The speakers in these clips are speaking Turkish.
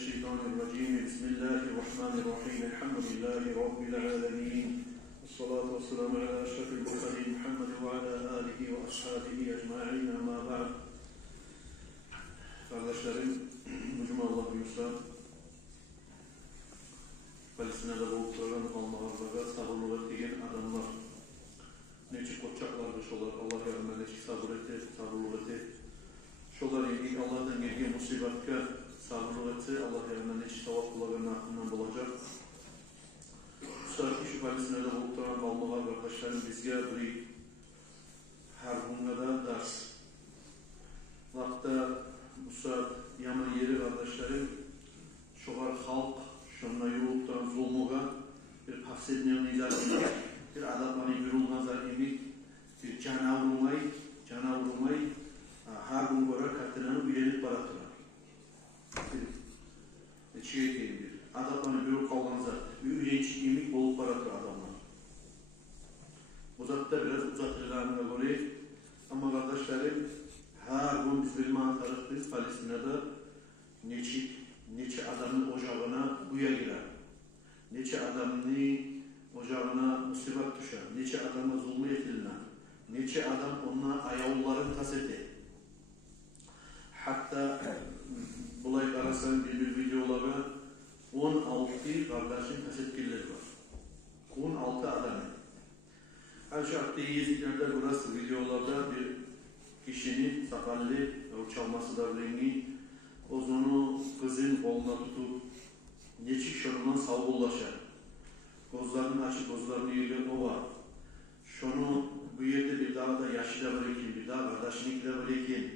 الشيطان الرجيم. بسم الله الرحمن الرحيم. الحمد لله رب العالمين. والصلاة والسلام على أشرف المرسلين محمد وعلى آله وأصحابه أجمعين. أما بعد. Kardeşlerim, Mücüm Allah buyursa, Palestina'da boğuklardan almağızlara sabırlı ettiğin adamlar, neçik koçaklardı şolar, Allah yarına neçik sabır eti, sabırlı eti, şolar yedik Allah'tan geldiği musibatka sabırlı eti, Allah yarına neçik tavakkulaların aklından bulacak. Bu saat şu Palestina'da boğuklardan almağlar kardeşlerim bizge bir her bunga da ders. Vakta bu saat yaman yeri kardeşlerim, şoğar halk, şunla yurttan zulmuğa bir hafsedmeyen nizarını, bir adamların yürülmez emik, bir cana vurmay, her gün göre katlanıp bilenip baratılar. Neçiye deyim bir, adamların yürüp kalgan zat, bir ürençik emik bolup baratır adamlar. Bu zatta biraz uzatırlarına göre, ama kardeşlerim, her gün biz bilmem tarıktayız, Palestina'da neçe adamın ocağına buya girer, neçe adamın ocağına musibet düşer, neçe adama zulmü etilinar, neçe adam onunla ayavulların taseti. Hatta bulay karasan bir videoları 16 kardeşin tasetgirleri var. 16 adamı. Aşağıda yiziklerde burası videolarda bir kişinin sakallı, çalması da rengi, ozunu kızın koluna tutup, neçik şonundan savullaşar. Gözlerini açıp, gözlerini yürüyen o var. Şonu bu yerde bir daha da yaşıyla bırakın, bir daha kardeşinikle bırakın.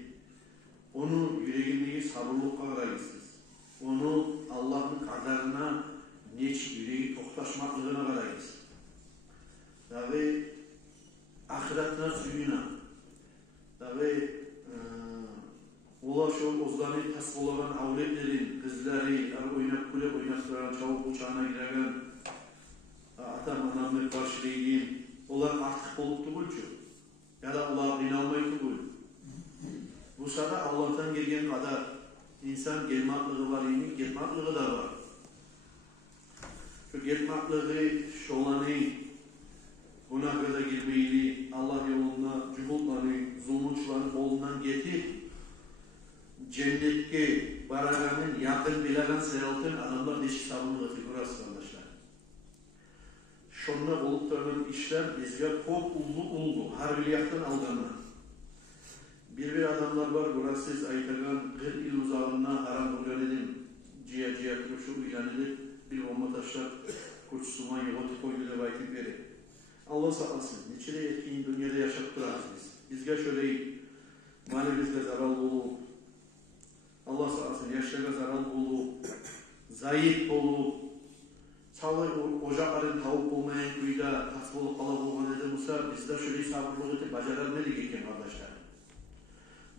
Onu yüreğini sabırlıkla karayısınız. Onu Allah'ın kaderine neçik yüreği toktaşmaklığına karayısınız. Ve ahiretine suyuna. Ve ulaşıyor ozlarını tasvip olan avretlerin, kızları, oynap kulep oynaktıran, çabuk uçağına giren, atam anamı karşılayın, onlar artık oluktu bulcu. Ya da onlar inanmaydı bul. Bu sırada Allah'tan gelgen kadar insan gelmaklığı var, yemin gelmaklığı da var. Şu gelmaklığı, şolanı, günahlara girmeyi, Allah yoluna cumhurları, zulmünçülerin kolundan getir, cennetke baraganın yakın bilen seyaltın adamlar neşik sabırlığı figurası kardeşler. Şonuna oluklarının işler bizge çok ullu, her biliyaktan alganlar. Bir adamlar var, burası siz aytagan 40 yıl uzağına haram burgan edin, ciğer kuruşu ilan edip, bir bomba taşlar, kurçusuma yoğutu koydu da baytip verir. Allah sağlasın. Neçile yetkin dünyada yaşatıp durarız biz. Bizge şöyle manevizle zaral olup, Allah sağlasın, yaşlara zaral olup, zayıf olup, salı ocakların tavuk olmayan kuyda tasvip olup kala bulgan dedi Musa, bizde şöyle sabırlık edip bacarar ne diyecekken kardeşler?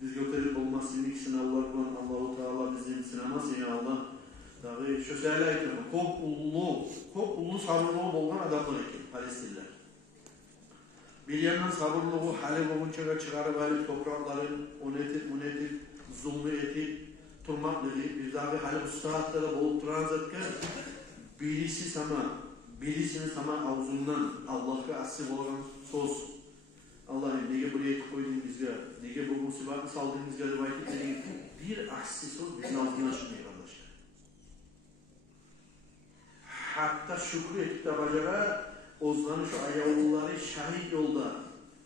Biz götürüp olmazsın ilk sınavlar var, Allah-u Teala bizim sınamasın ya Allah. Tabi şu söyle aytırım, çok ullu sabırlığı olgan adamlar ekin, Palestinler. Bir yandan sabırlığı Halep oğunçaga çıkarıp alıp toprakların onu etip, zulmü etip, turmaklığı, bir daha bir Halep ustahatlara bolup duran zatka, birisini sama avzundan Allah'a asip olan söz. Allah'ım nege buraya koydun bizge, nege bu musibatı saldın bizge rivayet ettiğin bir aksi söz bizim ağzından çıkmıyor kardeşler. Hatta şükür etip de bacara, ozlanı şu ayavulları şahit yolda,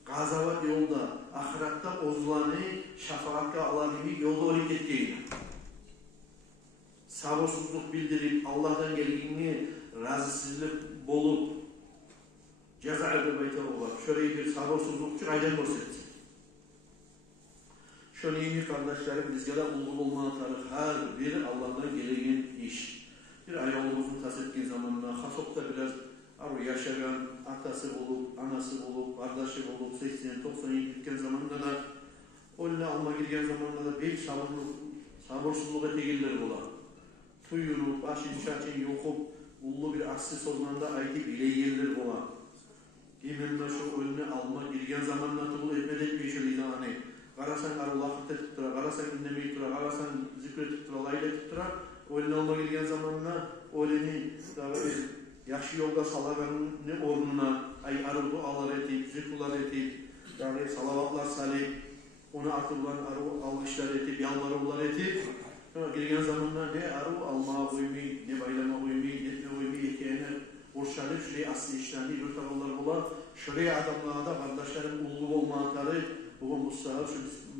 gazavat yolda, ahiratta ozlanı şafaatka alan gibi yolda olik ettiğini. Sabırsızlık bildirip, Allah'tan geldiğini razısızlık bolup, cezayirde baytar olur. Şöyle bir sabırsızlıkçı aydan görsetsin. Şöyle iyi kardeşlerim, bizge de ulul olmanı tarih her bir Allah'tan gelen iş. Bir ayavulumuzun tasetkin zamanında, hasokta biraz yaşayan atası olup, anası olup, kardeşi olup, 80-90 gitken zamanında da onunla alma girgen zamanında da bir sabırsızlığa tegirler olar. Tuyulup, başın yokup, ullu bir aksi sorunanda ayki bileygeller olar. Yemenle şu önüne alma girgen zamanında tuğul etmedek bir şöyle hani Karasan Allah'ı tuttura, karasan dinlemeyi tuttura, karasan zikretip tuttura, layla tuttura, önüne alma oleni yaxşı yolda salaganın ornuna arı dualar etip, zikrular etip, salavatlar salip, ona artırılan arı almışlar etip, yalvarılar etip, girgen zamanla ne arı alma uymi, ne baylama uymi, netme uymi ekene orşalı şuraya aslı işlerini yürütağlar bula, şuraya adamlara da kardeşlerim ulu olmaları, bugün bu saat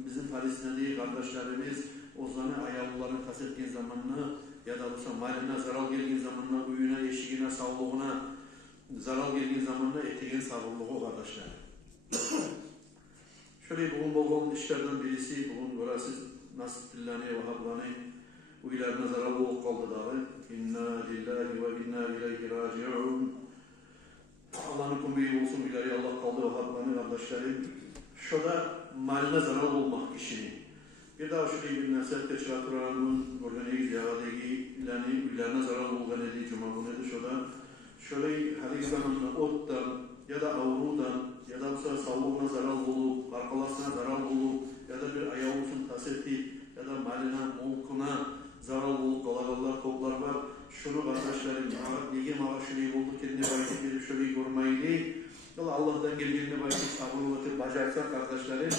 bizim Palestina'daki kardeşlerimiz Ozan'ı ayağlıların kasettiği zamanla ya da olsa maline zarar geldiği zamanla uyuna, eşiğine, sağlığına zarar geldiği zamanla etiğin sabırlığı kardeşler. Şöyle bugün bol işlerden birisi, bugün burası Nasrillani ve Hablani uylarına zarar olup kaldı dağı. İnna lillahi ve inna ileyhi raciun. Allah'ın kumbiyi olsun uyları Allah kaldı ve Hablani kardeşlerim. Şurada maline zarar olmak kişinin. Bir daha şurayı bir nesel teşratürlerinin organik ziyadegi ilani uylarına zarar olgan edici cuma bunu ediş o da şöyle her zamanla ottan ya da avrudan ya da bu sağlığına zarar olup, arkalasına zarar olup ya da bir ayağı olsun taseti ya da maline, mulkuna zarar olup dalagallar, toplar var. Şunu kardeşlerim, nege mağa şurayı buldu kendine baytıp verip şurayı görmeyi Allah'tan geldiğinde baytıp sabırlı oturup bacarsan kardeşlerim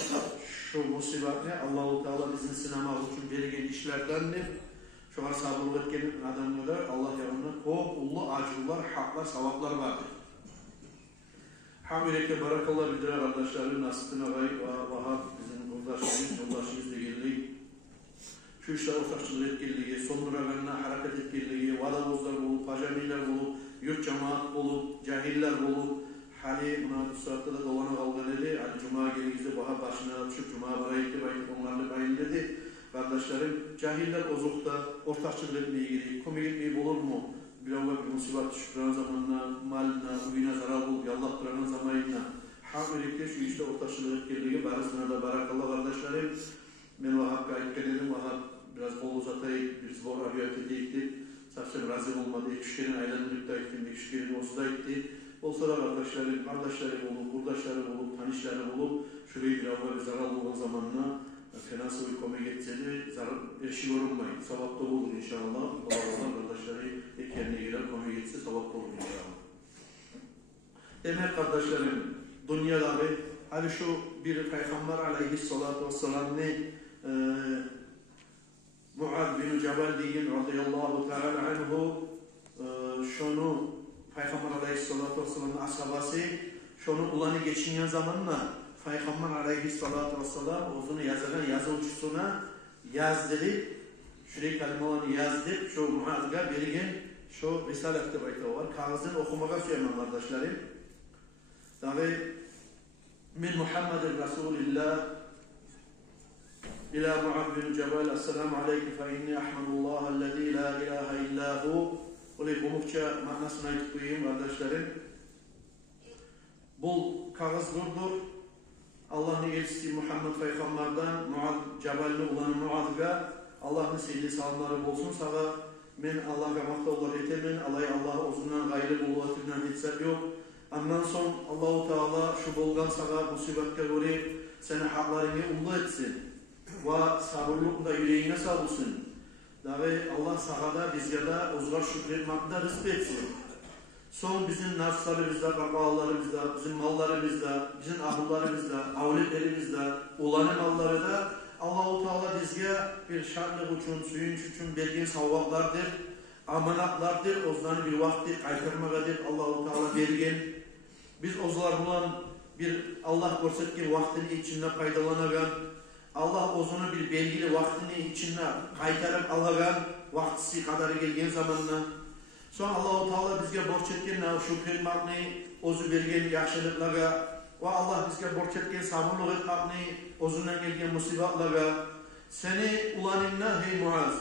şu musibet ne? Allah-u Teala bizim sinema için verilen işlerdendir. Şu an sabırlı etkenin adamlara Allah yanında çok ulu acılar, haklar, savaplar vardır. Hamileke barakallah bildiren kardeşlerim Nasrettin Ağay ve Vahap bizim yoldaşımız geldi. Şu işler ortakçılık etkinliği, son duraganına hareket etkinliği, vadavuzlar olup, pajamiler olup, yurt cemaat olup, cahiller olup, hali buna bu saatte de dolana kaldı dedi. Hadi Cuma gelinizde baha başına düşüp Cuma barayıktı, onlarla bayın dedi. Kardeşlerim, cahiller ozukta ortakçılık etmeye gidiyor. Komik etmeyi bulur mu? Bir musibet düşüktüren zamanla, malına, uyuna zarar bulup, yallattıran zamanla. Hamilikte şu işte ortakçılık etkinliği, barısına da barakallah kardeşlerim. Ben Vahap'a etkiledim, Vahap biraz bol uzatayım, bir zor ariyat edeydik. Safsem razı olmadı, ekşikerin aylandırıp da ettim, ekşikerin olsa etti. Olsa da kardeşlerim olup, burdaşlarım olup, tanışlarım olup, şurayı bir avva bir zarar olan zamanla fenası uykoma geçseydi, erşi yorulmayın. Savapta olur inşallah. Allah kardeşleri kendine girer, konuya geçse savapta olur inşallah. Demek kardeşlerim, dünyaları, hani şu bir Peygamber aleyhissalatu vesselam'ı Muad bin Cebel deyin radıyallahu teala anhu şunu Peygamber aleyhissalatu vesselam'ın ashabası şunu ulanı geçinen zamanla Peygamber aleyhissalatu vesselam uzunu yazılan yazı uçusuna yazdırıp şuraya kelimalarını yazdırıp şu Muad'a birigen şu Risalet'te baytağı var. Kağızın okumağa söyleyemem kardeşlerim. Tabi min Muhammedin Resulillah ila Muad bin Cebel Esselamu aleyke fe inni ahmadullah ellezî la ilahe illahu. Olay umukça manasına yıkıyım kardeşlerim. Bu kağızdırdır. Allah'ın elçisi Muhammed Peygamber'den Muad Cebel'li olan Muad'a Allah'ın sevgili salamları olsun. Sana men Allah'a makta olur etemen. Allah'a uzundan gayrı bulvatından hitsep yok. Ondan son Allah-u Teala şu bolgan sana musibetle göre seni haklarını umlu etsin. Ve sabırlıkla yüreğine sağlısın. Allah sahada bizge de ozgar şükretmekte rızk etsin. Son bizim nafslarımızda, akrabalarımızda, bizim mallarımızda, bizim ahullarımızda, avletlerimizde, olanı malları da Allah-u Teala bizge bir şartlık için, suyunç için belki savvaklardır, amanatlardır, ozlarını bir vakti kaytarmakadır Allah-u Teala vergen. Biz ozlar bulan bir Allah görsetken vaktini içinde faydalanagan, Allah ozunu bir belgili vaktini içinde kaytarıp alagan, vaktisi kadarı gelgen zamanla. Sonra Allah-u Teala bizge borç etken şükretmekni, ozu bergen yaxşılıklarga ve Allah bizge borç etken sabırlık etmekni, ozundan gelgen musibetlarga. Seni ulanınla hey Muaz,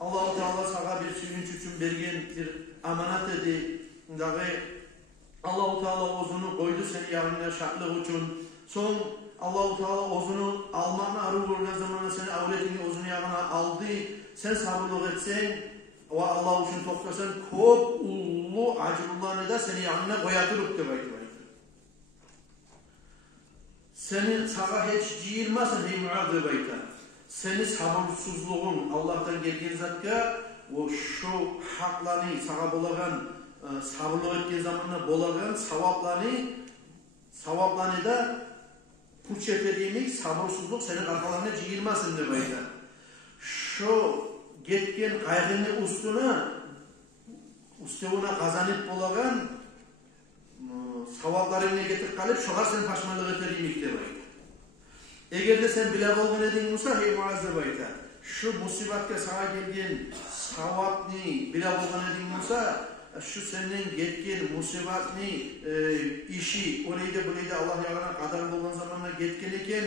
Allah-u Teala sana bir suyunç için bergen bir amanat edi. Allah-u Teala ozunu koydu seni yarınına şartlık için. Son Allah-u Teala ozunu almağına arı vurulan zamanla seni avletini ozunu yanına aldı. Sen sabırlık etsen ve Allah için toplasan çok ulu acılarını da seni yanına koyatırıp da baytı. Seni sana hiç ciyilmesin ey Muad bayta. Seni sabırsızlığın Allah'tan geldiğin zatka o şu haklarını sana bulagan sabırlık ettiğin zamanla bulagan savaplarını da puç etediğimiz sabırsızlık senin arkalarına ciyilmesin de böyle. Şu getken kaygını üstüne kazanıp bulagan savaplarını getirip kalıp şoğar sen paşmanlık etediğim de böyle. Eğer de sen bile olgun edin Musa, hey muazzeb ayta, şu musibatka sana gelgen savapni bile olgun edin Musa, şu senin getken musibatni işi, orayda burayda Allah yağına kadar olan zamanla getken eken,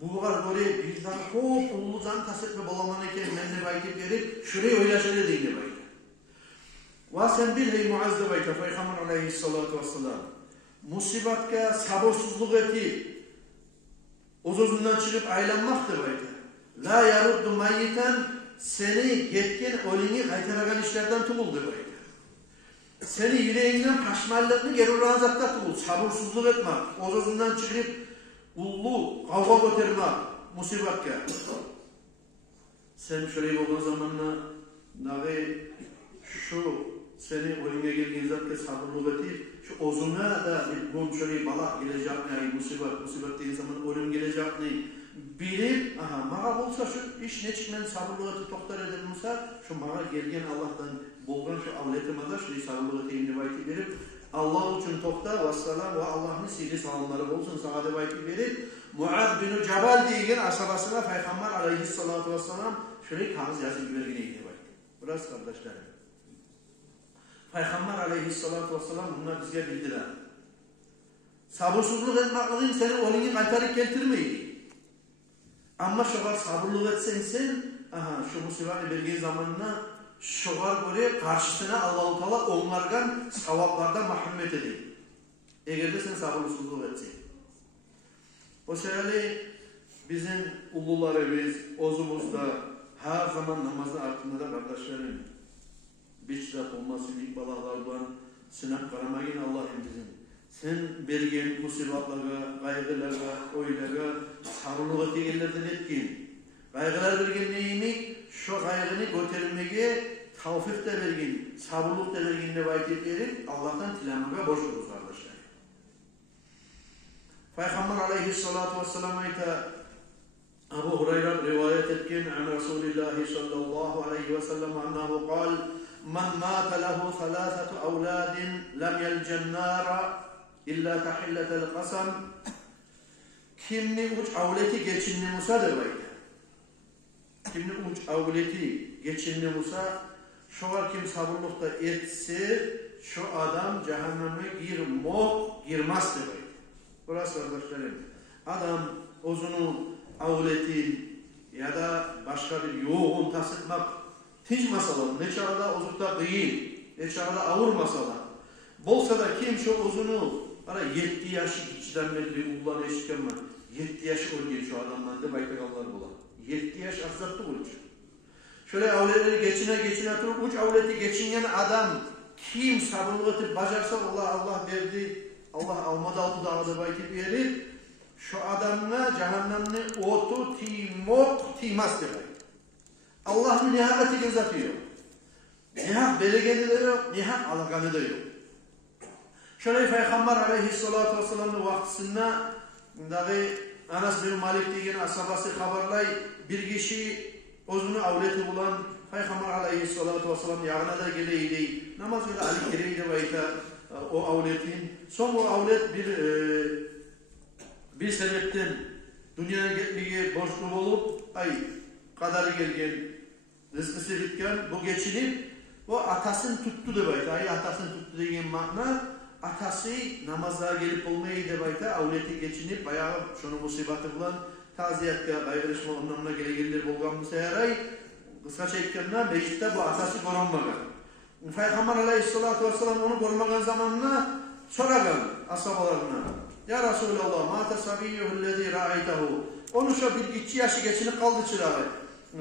buğar böyle bir daha hop uluzan tasıklı bolaman eken menni baykip verip, şurayı oylaşır edin de bayta. Ve sen bil hey muazzeb ayta, Peygamber aleyhissalatu vesselam, musibatka sabırsızlık eti, o sözünden çıkıp aylanmaktır bayta. La yaruddu mayyiten seni getken olini kaytaragan işlerden tuğuldu bayta. Seni yüreğinden paşmallığını geri razakta tuğul. Sabırsızlık etmek. O sözünden çıkıp ullu kavga götürmek. Musibatka. Sen şöyle olduğun zamanla şu seni oline geldiğin zaten sabırlık etip şu ozuna da bir şöyle balak gelecek ne musibet dediğin zaman ölüm gelecek ne bilip mağa olsa şu iş ne çıkmayan sabırlık etip toktar eder Musa şu mağa gelgen Allah'tan bolgan şu avletimada şu sabırlık eteyini bayti verip Allah için tokta vassalam ve Allah'ın sili salamları olsun saade bayti verip Muaz bin Cebal diyen asabasına Peygamber aleyhissalatu vesselam şöyle kağıt yazıp vergine bayti. Burası kardeşlerim. Peygamber aleyhissalatu vesselam bunlar bize bildiler. Sabırsızlık etmekliğin senin olini kaytarıp getirmeydi. Ama şoğar sabırlık etsen sen, şu musibeti verdiğin zamanına şoğar göre karşısına Allah-u Teala onlardan savaplardan mahrum edeyim. Eğer de sen sabırsızlık etsen. O sebeple bizim ulularımız, ozumuzda her zaman namazın altında da kardeşlerim, bir çırak olması büyük balaklardan sınav karamayın Allah'ın bizim. Sen bergen musibetlerine, kaygılara, oylara, sarılık eğilerden etkin. Kaygılar bergen neyimi? Şu kaygını götürmeye tavfik de bergen, sabırlık da bergen ne vaydetleri Allah'tan tilamaya boş oluruz kardeşler. Peygamber aleyhissalatu vesselam ayta Abu Hureyre rivayet etken an Resulullah sallallahu aleyhi ve sellem annahu kal من مات له ثلاثة أولاد لم يلج النار إلا تحلة القسم kimni uç avleti geçinli Musa'dır bayda. Kimni uç avleti geçinli Musa şoğar kim sabırlıkta etse şu adam cehenneme girmezdir bayda. Burası kardeşlerim. Adam ozunu avleti ya da başka bir yoğun tasıtmak tinç masalar, ne çağda ozukta değil, ne çağda ağır masalar. Bolsa da kim şu uzunu, 7 yaşı içiden belli ulan eşken var. 7 yaş oldu şu adamlar da baytakallar bulan. 7 yaş azaptı bu için. Şöyle avletleri geçine durup uç avleti geçinen adam kim sabırlığı bacarsa Allah verdi, Allah almadı aldı dağda bayti verir. Şu adamına cehennemli otu timaz demek. Allah'ın nihayeti gözatıyor. Nihayet belegeni de yok, nihayet alakanı da yok. Şöyle Peygamber aleyhissalatu vesselam'ın vaktisinde Anas bin Malik diyen asabası haberlay bir kişi ozunu avleti bulan Peygamber aleyhissalatu vesselam yağına da geleydi. Namaz ile Ali kereydi vayta o avletin. Son o avlet bir sebepten dünyaya gitmeye borçlu olup kadarı gelgen rızkısı bitken bu geçinip o atasını tuttu da bayta. Atasını tuttu degen makna atası namazlara gelip olmayı da bayta avleti geçinip bayağı şunu musibeti bulan taziyetka bayırışma onunla gelir bolgan bu seyaray kısaca ekkenler meclitte bu atası korunmagan. Peygamber aleyhissalatu vesselam onu korumagan zamanla soragan asabalarına. Ya Resulallah mâte sabiyyuhullezî râaytehu. Onu şu bir 2 yaşı geçinip kaldı çırağı.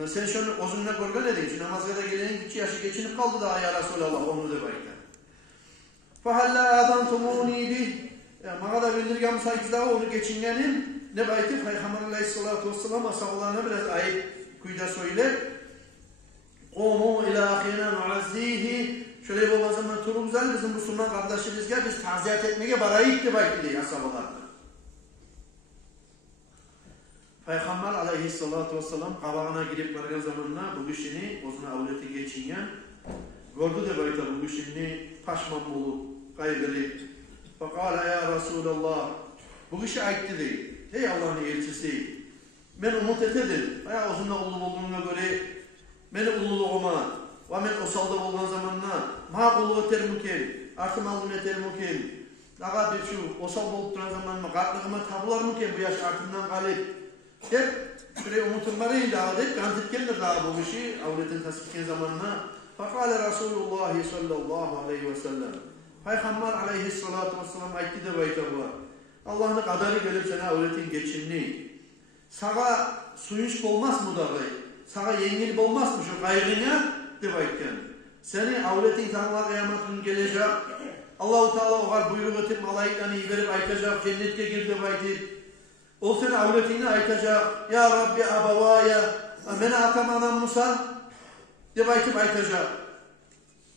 Sen şunu ozunla korgan edin. Şu namazda da gelenin 2 yaşı geçinip kaldı daha ya Resulallah onu da bayta. فَهَلَّا اَذَنْتُمُونِي بِهِ Mağa da bildirgen sayıkızda onu geçingenin ne bayti Peygamber aleyhissalatu vesselam asabalarına biraz ayıp kuyda söyle. قُومُوا nuazzihi. Şöyle olan zaman turumuzdan bizim Müslüman kardeşimizge biz taziyat etmeye barayık de bakti asabalardı. Peygamber aleyhissalatu vesselam kabağına girip vargan zamanla bu kişini ozuna avleti geçingen gördü de bayta bu kişini paşman bulup kaygırıp fakala ya Resulallah bu kişi ayıktı değil. Ey Allah'ın elçisi ben umut etedim. Aya ozuna ulu olduğuna göre beni ululuğuma ve ben o salda olan zamanla ma kulluğu termukel artım aldım termukel daha bir şu o salda olup duran zamanla katlıkıma tabular mı bu yaş artımdan galip hep şuraya umutum var iyi daha deyip kanıtkendir daha bu kişi avletin tasfikken zamanına fakale Resulullah sallallahu aleyhi ve sellem Peygamber aleyhissalatu vesselam aytti de bayta bu Allah'ın kadarı gelip sana avletin geçimini sağa suyuş olmaz mı dahi sağa yengil olmaz mı şu kaygına de baytken seni avletin tanrılar kıyametinin gelecek Allah-u Teala o var buyruk etip malayiklerini verip aytacak cennetke gir de baytip o seni avletine aytacak. Ya Rabbi abavaya. Beni atam anam Musa. Deb aytıp aytacak.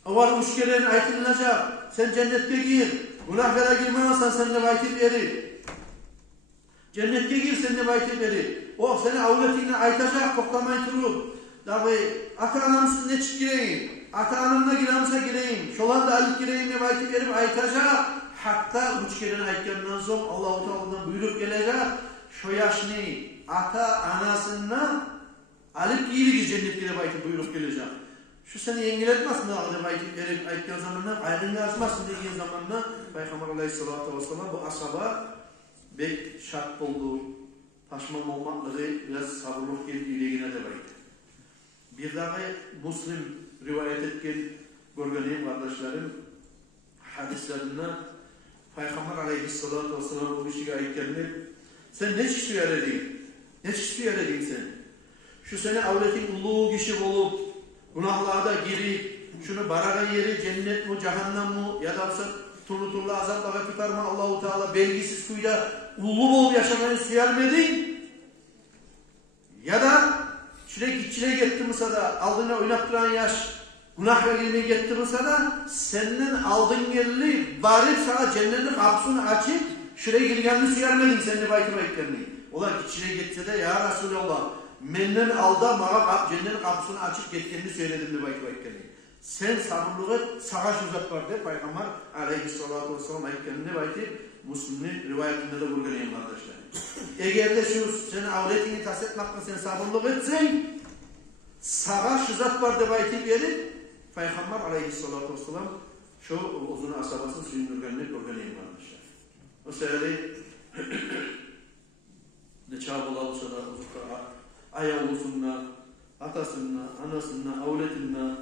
Ovar uşkelerini aytılacak. Sen cennetke gir. Günahlara girmezsen sen deb aytıp verir. Cennetke gir sen deb aytıp verir. O seni avletine aytacak. Toktamay turup. Dağı ata anamsız ne çık gireyim. Ata anamla giremse gireyim. Şolan da alıp gireyim deb aytıp verip aytacak. Hatta uşkelerini aytkandan sonra Allah-u Teala'dan buyrup gelecek. Şu yaşını ata anasından alıp giyilgi cennetine baytıp buyrup gelecek. Şu seni yengiletmez mi? Ağda baytıp verip aytkan zamanla ayrını yazmazsın dediğin zamanla Peygamber aleyhissalatu vesselam bu asaba bek şart buldu. Taşmam olmakları biraz sabırlık geldiğine de baydı. Bir daha Müslim rivayet etken görgeneyim kardeşlerim hadislerinde Peygamber aleyhissalatu vesselam bu işi ayetkenler sen ne çıktı yaradın? Ne çıktı yaradın sen? Şu sene avletin ulu kişi olup günahlarda girip şunu baraka yeri cennet mi cehennem mi ya da tunuturla azaplara tutar mı Allah-u Teala belgisiz kuyla ulu olup yaşamayı suyarmadın ya da şuraya gitçine gitti mi da aldığına oynattıran yaş günah ve girmeye gitti mi da senden aldığın yerli barip sana cennetin kapısını açıp şuraya girgenini suyarmadın seninle baytı baytlarını. Ola içine gitse de ya Resulallah menden alda mağa cennetin kapısını açıp gitkenini söyledim de baytı baytlarını. Sen sabırlığı savaş uzat var de Peygamber aleyhissalatu vesselam ayetlerinde baytı Müslim'in rivayetinde de vurgulayayım kardeşler. Eğer de şu senin avletini tasetmakla sen sabırlık etsen savaş uzat var de baytı yeri Peygamber aleyhissalatu vesselam şu uzun asabasını suyundurganını vurgulayayım kardeşler. O sebeple ne çağbıla olsa da ayağı olsunlar, atasınla, anasınla, avletinle,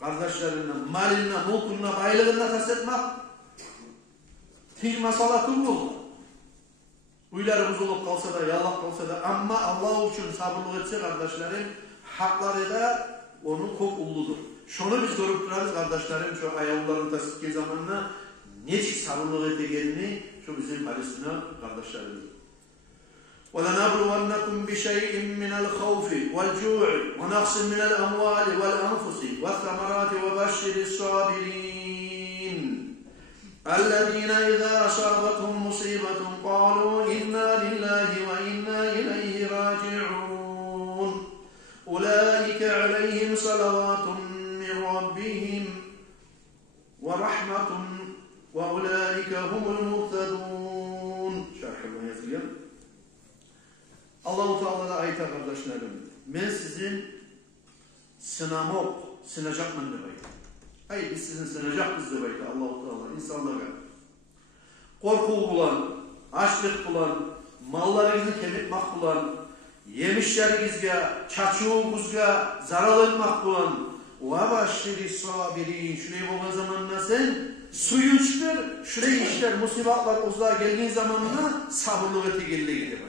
kardeşlerinle, malinle, mulkunla, baylığınla tasetmek hiç masalatı bu. Uylarımız olup kalsa da, yalak kalsa da ama Allah için sabırlık etse kardeşlerim, hakları da onun çok uludur. Şunu biz görüp durarız kardeşlerim, şu ayavlarını tasdik zamanla ne sabırlık etegenini şu bizim Palestina kardeşlerimiz. وَلَنَبْلُوَنَّكُمْ بِشَيْءٍ مِنَ الْخَوْفِ وَالْجُوعِ وَنَقْصٍ مِنَ الْأَمْوَالِ وَالْأَنْفُسِ وَالثَّمَرَاتِ وَبَشِّرِ الصَّابِرِينَ الَّذِينَ إِذَا أَصَابَتْهُمْ مُصِيبَةٌ قَالُوا إِنَّا لِلَّهِ وَإِنَّا إِلَيْهِ رَاجِعُونَ أُولَئِكَ عَلَيْهِمْ صَلَوَاتٌ مِنْ رَبِّهِمْ وَرَحْمَةٌ وَأُولَٰئِكَ هُمُ الْمُهْتَدُونَ. Şerhine yazılıyor. Allah-u Teala'da ayet kardeşlerim. Ben sizin sınacak mı demek? Hayır biz sizin sınacak demek Allah-u Teala insanlara. Korku bulan, açlık bulan, mallarınızı kemikmak bulan, yemişlerinizge, çaçığınızga zarar etmek bulan, وَبَشِّرِ الصَّابِرِينَ. Şuraya bulma zamanında sen suyu içtir, şuraya işler, musibatlar uzlağa geldiğin zamanında sabırlı ve tegirli gidiyor.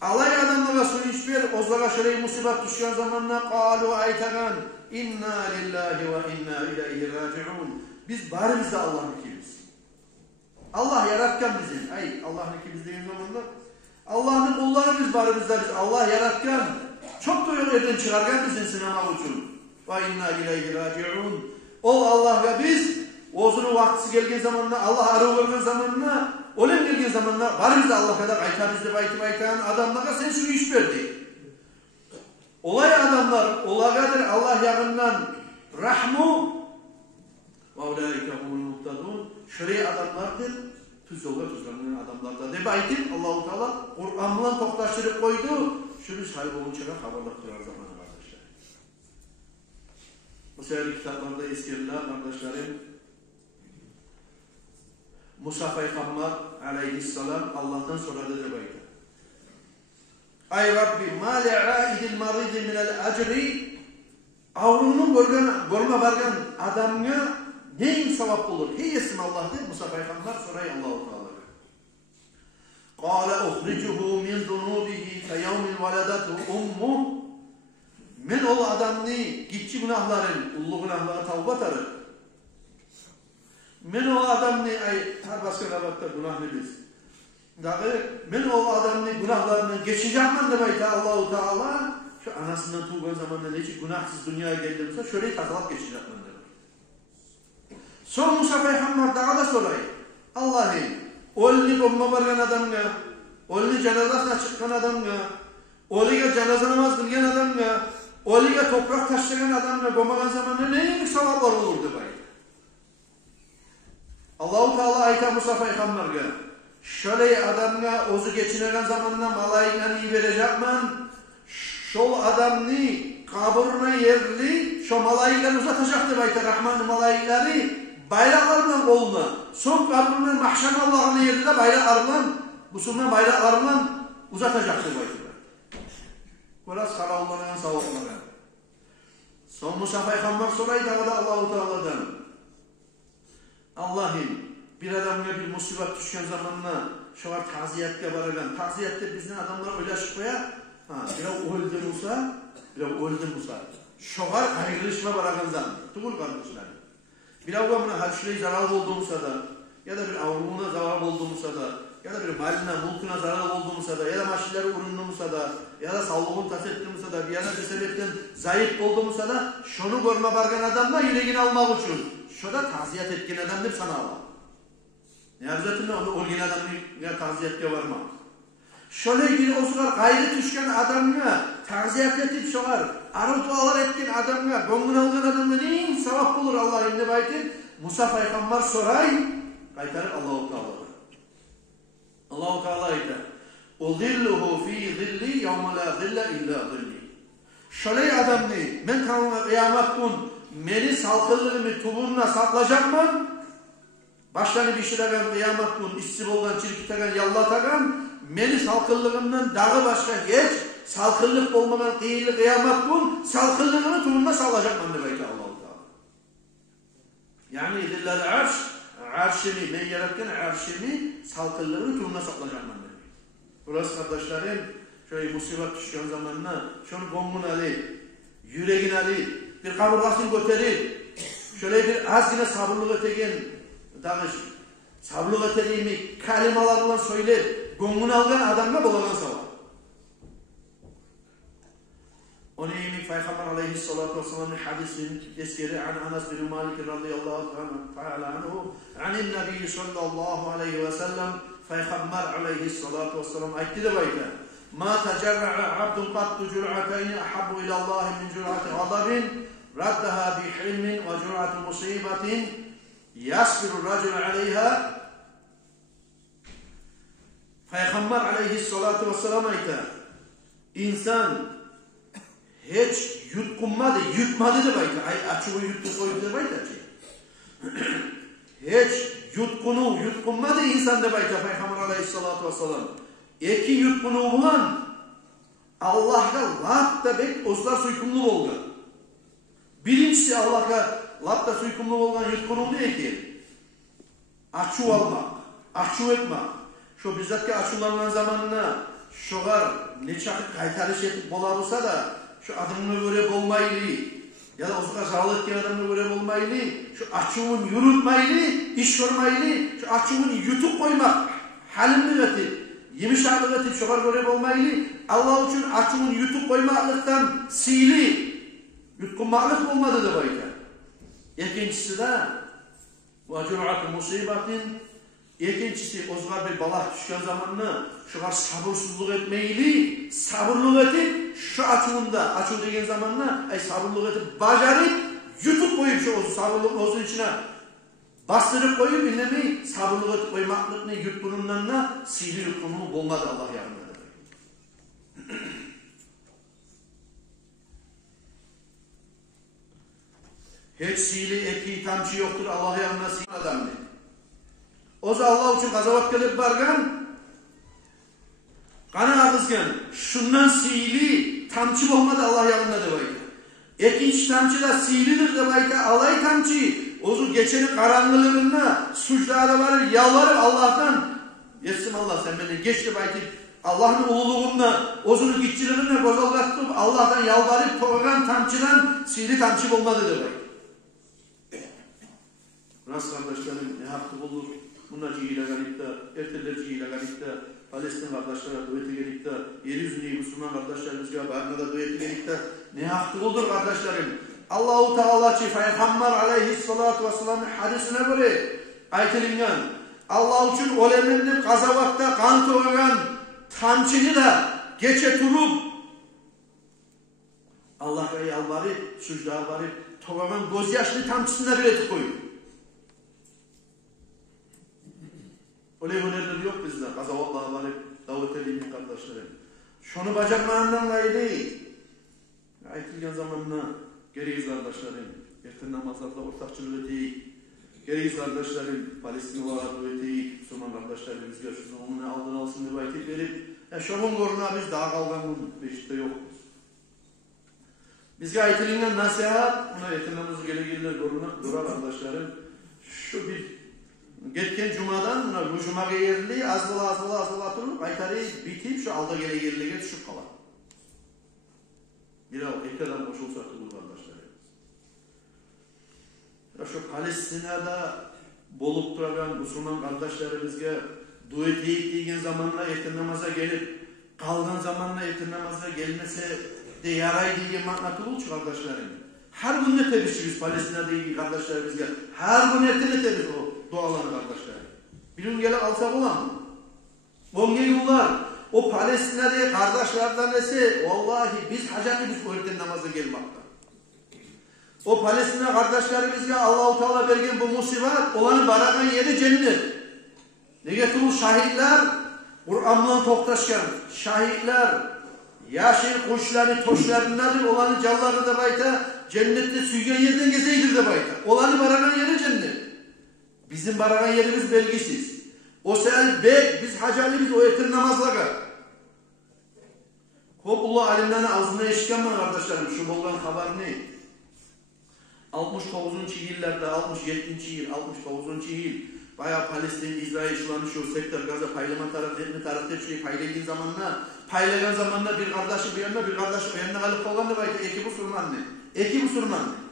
Alay adamlara suyu içtir, uzlağa şuraya musibat düşen zamanında قَالُوا aytagan inna lillahi ve inna ileyhi raciun. Biz bari biz de Allah'ın ikimiz. Allah yaratken bizi. Allah'ın ikimiz dediğin zamanında Allah'ın kulları biz bari biz de biz. Allah yaratken çok da yol evden çıkarken bizim sinema uçun. ve inna ileyhi raciun. O Allah'a biz o'zini vaqtisi kelgan zamonda, Allah arı vergan zamonda, o'lim kelgan zamonda barimiz Allah'a da qaytamiz deb aytgan adamlarga sen şunu iş berdi. Olay adamlar, olagadır Allah yağından rahmu ve ulaika humul muhtadun. Şuraya adamlardır, tuz yolga tuzlanan adamlardır deb aytib Allahu Teala Kur'an bilan to'xtashtirib qo'ydi. Shuni saybolunchaga xabarlab turar zaman kardeşler. Bu sefer kitaplarda eskeriler kardeşlerim. Musa Peygamber aleyhisselam Allah'tan soradı deb aytdi. Ay Rabbi ma li'aidil maridi minel ajri. Avrunun görme bargan adamga neyin sevap olur? Hiyesin Allah deyip Musa Peygamber soray Allah-u Teala. Qala ukhrijuhu min zunubihi fe yevmin veledatu ummuh. Men o adamni gitçi günahların, ullu günahları tavbat arır. Men o adamni her başka rabatta günahlı biz. Men o adamni günahlarını geçeceğim de bayta Allah-u Teala şu anasından tuğgan zamanında neci günahsız dünyaya geldiğimizde şöyle tazalap geçeceğim de. Son Musa Peygamber daha da sorayım. Allah'ım, olni bomba bargan adamga, olni cenazasına çıkan adamga, oliga cenaza namaz kılgan adamga, oliga toprak taşlagan adamga bombagan zamanında neymiş sevaplar olurdu bayta. Allah-u Teala ayta Musa Peygamber'e şöyle adamga ozu geçinegen zamanında malayikani iyi verecekmen şol adamni kaburuna yerli şu malayikler uzatacaktı bayta Rahman'ın malayikleri bayraklarla koluna son kaburunun mahşer Allah'ın yerinde bayraklarla bu sunma bayraklarla uzatacaktı bayta. Biraz karallanan savuklara. Son Musa Peygamber soraydı Allah-u Teala'dan. Allah'ım bir adamga bir musibet düşken zamanla şolar taziyatga baragan. Taziyatda bizden adamlar oylaşıp koya. Biraz öldü Musa. Şolar ayrılışma baragan zaman. Tuğul kardeşler. Bir avgamına halşüley zarar olduğumuzda da ya da bir avruğuna zarar olduğumuzda da ya da bir maline, mulkuna zarar olduğumuzda da ya da maşinleri ürünümüzde da ya da sağlığını tas ettiğimizde da bir yana bir sebepten zayıf olduğumuzda da şunu görme bargan adamla yüreğini almak için şurada taziyat etken adam deyip sana alalım. Ne yapacağım onu olgen adamla taziyatga varma. Şöyle bir osular gayrı düşken adamla taziyat etip şolar arı dualar etken adamla gönlünü algan adamla neyin sevap bulur Allah'ım deb aytib Musa Peygamber soray qaytarib Allah-u Teala'ga. Allah-u Teala aytar. Uzilluhu fi zilli yevme la zille illa zilli. Şöyle adamni men tamamı kıyamet gün meni salkıllığımı tuğununa saklayacakman başlarını pişiregen kıyamet gün işsiz olgan çirkitegen yallatagan meni salkıllığımdan dağı başka hiç salkıllık olmadan kıyılı kıyamet gün salkıllığımı tuğununa saklayacakman demek Allah-u Teala. Yani zillel arş arşimi, ben yaratken arşimi salkıllığını tuğununa saklayacakman demek. Burası kardeşlerim şöyle musibet düşken zamanına şunu gomun ali, yüreğin ali bir kaburgasını göterip şöyle bir az yine sabırlık ötegen dağış sabırlık öteliğimi kalimalarla söyleyip gönlünü algan adamla bulagan savab. Onu yemin Peygamber aleyhissalatu vesselam'ın hadisinin eskeri an Anas bin Malik radıyallahu ta'ala anhu anin nebi sallallahu aleyhi ve sellem Peygamber aleyhissalatu vesselam aytti de bayta ma tecerra'a abdun qattu cür'atayni ahabbu ilallahi min cür'ati gadabin raddaha bi hilmin ve cür'ati musibatin yasbiru racul aleyha. Peygamber aleyhissalatu vesselam ayta insan hiç yutkunmadı, yutmadı da bayta. Açığı yuttu koydu da bayta. Hiç yutkunmadı insan da bayta Peygamber aleyhissalatu vesselam. Eki yutkunu bulan Allah'a latta bek ozlar suykumlu oldu. Birincisi Allah'a latta suykumlu olan yutkunu ne ki? Açığı almak, açığı etmek. Şu bizzatki açılanan zamanına şoğar neçakı kaytarış etip bola olsa da şu adımını göre olmaylı ya da osuka sağlık etken adımını göre olmaylı şu açığın yürütmaylı, iş görmaylı, şu açığın yutup koymak halimli getip, yemiş ağlı getip şoğar göre olmaylı Allah için açığın yutup koymaklıktan sili yutkunmaklık olmadı da bayta. İkincisi de vacur'atı musibatin, ikincisi ozgar bir balak düşken zamanını şular sabırsızlık etmeyli, sabırlık etip şu açığında, açıl degen zamanına sabırlık etip bacarıp yutup koyup şu sabırlık olsun içine bastırıp koyup inlemeyi sabırlık etip koymaklıkını yutkunundan sihri yutkunluğu bulmadı Allah yanında. Hiç sihri eki tamçı yoktur Allah yanında sihri adamdı. O zaman Allah için gazavat gelip bargan kana ağızken şundan sihri tamçı olmadı Allah yanında da baydı. İkinci tamçı da sihridir de baydı. Alay tamçı ozu geçeni karanlığına suçlara varır yalvarır Allah'tan yesim Allah sen beni geçti baydı. Allah'ın ululuğunda ozunu gitçiliğine bozulgattım Allah'tan yalvarıp toğran tamçıdan sihri tamçı olmadı da baydı. Nasıl kardeşlerim ne hakkı bulur? Bunlar cihiyle gelip de, erteler cihiyle gelip de, Palestin kardeşlere dueti gelip de, yeryüzünde Müslüman kardeşlerimizle bağırmada dueti gelip de, ne hakkı bulur kardeşlerim? Allah-u Teala ki Peygamber aleyhissalatu vesselam'ın hadisine göre ayetilingan, Allah için olemenli gazavatta kan toğuran tamçını da geçe turup, Allah'a yalvarıp, suçluğa varıp, toğuran gözyaşlı tamçısına bir eti koyuyor. Öyle hünerleri yok bizde. Gazavatlığa varıp davet edeyim kardeşlerim. Şunu bacaklarından gayrı. Aytilgen zamanına gereğiz kardeşlerim. Erten namazlarda ortakçılık eteyik. Gereğiz kardeşlerim. Palestin'e davet eteyik. Müslüman kardeşlerimiz görüşürüz. Onu aldın alsın diye ayet verip. Şunun koruna biz daha kalganın beşikte yok. Bizge aytilgen nasihat. Buna erten namazı gelir koruna. Dura kardeşlerim. Şu bir geçken cumadan bu cuma yerli az bula turup aytarı bitip şu alda gele düşüp kalan. Bir iki adam boşul satı bu kardeşler. Ya şu Palestina'da bolup duran Müslüman kardeşlerimizge duet deyip zamanla erken namaza gelip kalgan zamanla erken namaza gelmese de yaray diye manatı bul kardeşlerim. Her gün ne tebişi biz Palestina'daki kardeşlerimizge. Her gün erken tebişi o. Doğalanı kardeşler. Bir gün gelip alsak olan mı? 10 yıllar o Palestina'da kardeşlerden nesi? Vallahi biz hacatı biz öğreten namaza gelmekte. O Palestina kardeşlerimizle Allah-u Teala vergen bu musibet olanı barakan yeri cennet. Ne getirir şahitler? Kur'an'la toktaşken şahitler yaşıl kuşları toşlarındadır olanı calları da bayta cennette suyga yerden gezeydir de bayta. Olanı barakan yeri cennet. Bizim baragan yerimiz belgisiz. O sen bek biz hacali biz o etir namazlaga. Kopullah alimlerine ağzına eşitken mi kardeşlerim şu bolgan haber ne? 69. yıllarda 67. yıl 69. yıl bayağı Palestin İsrail işlanışıyor sektör gaza paylama tarafı etme tarafı hepsi paylayan zamanla bir kardeşi bir yanına bir kardeşi o yanına kalıp kalan da belki iki Müslüman ne?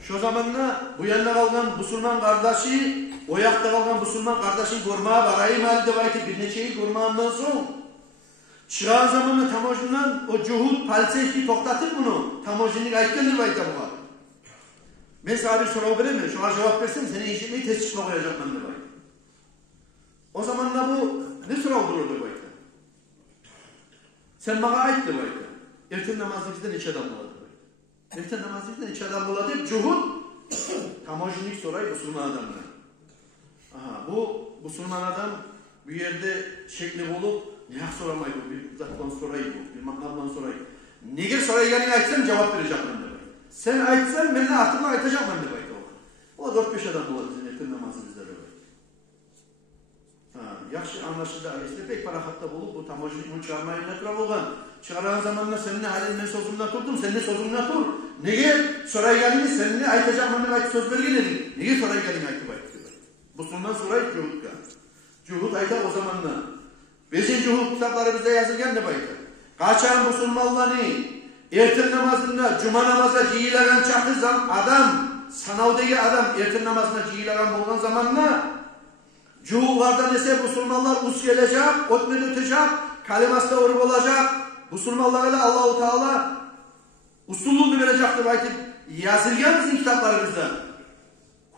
Şu zamanla bu yanında kalan Müslüman kardeşi, o yakta kalan Müslüman kardeşi görmeye varayım halde belki bir neçeyi görmağından sonra. Çıkan zamanla tamojundan o cuhud palseyki toktatır bunu. Tamojinlik ayıklanır belki bu var. Ben sana bir soru vereyim mi? Şuna cevap versem seni işitmeyi test çıkma koyacak ben de belki. O zamanla bu ne soru dururdu belki? Sen bana aitti belki. Erken namazda bizden iç adam buladı. Erken namazda bizden iç adam buladı. Cuhud tamojinlik sorayı Müslüman adamlar. Aha, bu Müslüman adam bir yerde şekli olup ne soramayı bu, bir zattan sorayı bu, bir makamdan sorayı. Nege sorayı yani aytsam cevap verecek ben de. Sen aytsan ben de aklımda aytacak ben de belki o. O 4-5 adam buladı bizim erken namazı bizde de böyle. Yaxşı anlaşıldı ailesinde pek parahatta bulup bu tamojinlik çıkarmayı netra olgan. Çıkaran zamanla seninle halin ne sözümle turdum, seninle sözümle tur. Nege sorayı gelini seninle aytacak ben de belki söz vergin edin. Nege sorayı gelini aytıp aytı. Bu sondan sorayı cuhudka. Cuhud ayta o zamanla. Bizim cuhud kitapları bizde yazılgan da bayta. Kaçan Müslümanlarını erten namazında cuma namaza ciyilagan çakızan adam, sanavdaki adam erten namazına ciyilagan bulunan zamanla cuhudlardan ise Müslümanlar us gelecek, otmen ötecek, kalimasında uğrup olacak. Müslümanlara da Allah-u Teala usulunu verecek de aytıp yazılgan bizim kitaplarımızda.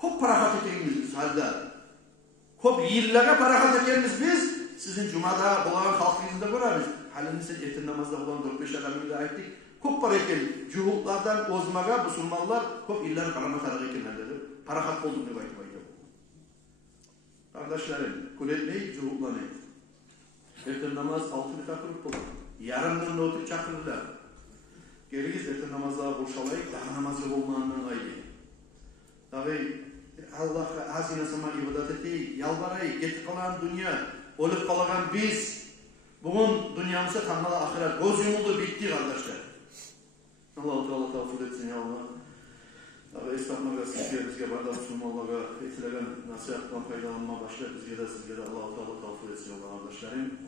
Kop parahat ekeniz biz halde. Kop yirlere parahat ekeniz biz. Sizin cumada bulan halkınızda görürüz. Halini sen etin namazda bulan 4-5 adamını da ayttık. Kop para eken juhullardan ozmaga musulmanlar kop iller karama tarafı ekenlerdir. Parahat olduk ne baytı baytı. Kardeşlerim, kuletmeyi juhullanayım. Etin namaz 6 rekat kılıp olur. Yarımdan da oturup çakırırlar. Geligiz etin namazda boşalayıp daha namazı olmanından ayrı. Tabi Allah'a hazinasıma ibadet ettik, yalvarayık, getip kalan dünya, olup kalan biz, bugün dünyamıza tanrılı ahiret, göz yumuldu, bitti kardeşler. Allah-u Teala tavsiye etsin ya Allah. Tabi İslam'a sizge, bizge barda Müslümanlara etilegen nasihattan faydalanma başlar, bizge de Allah-u Teala tavsiye etsin ya Allah kardeşlerim.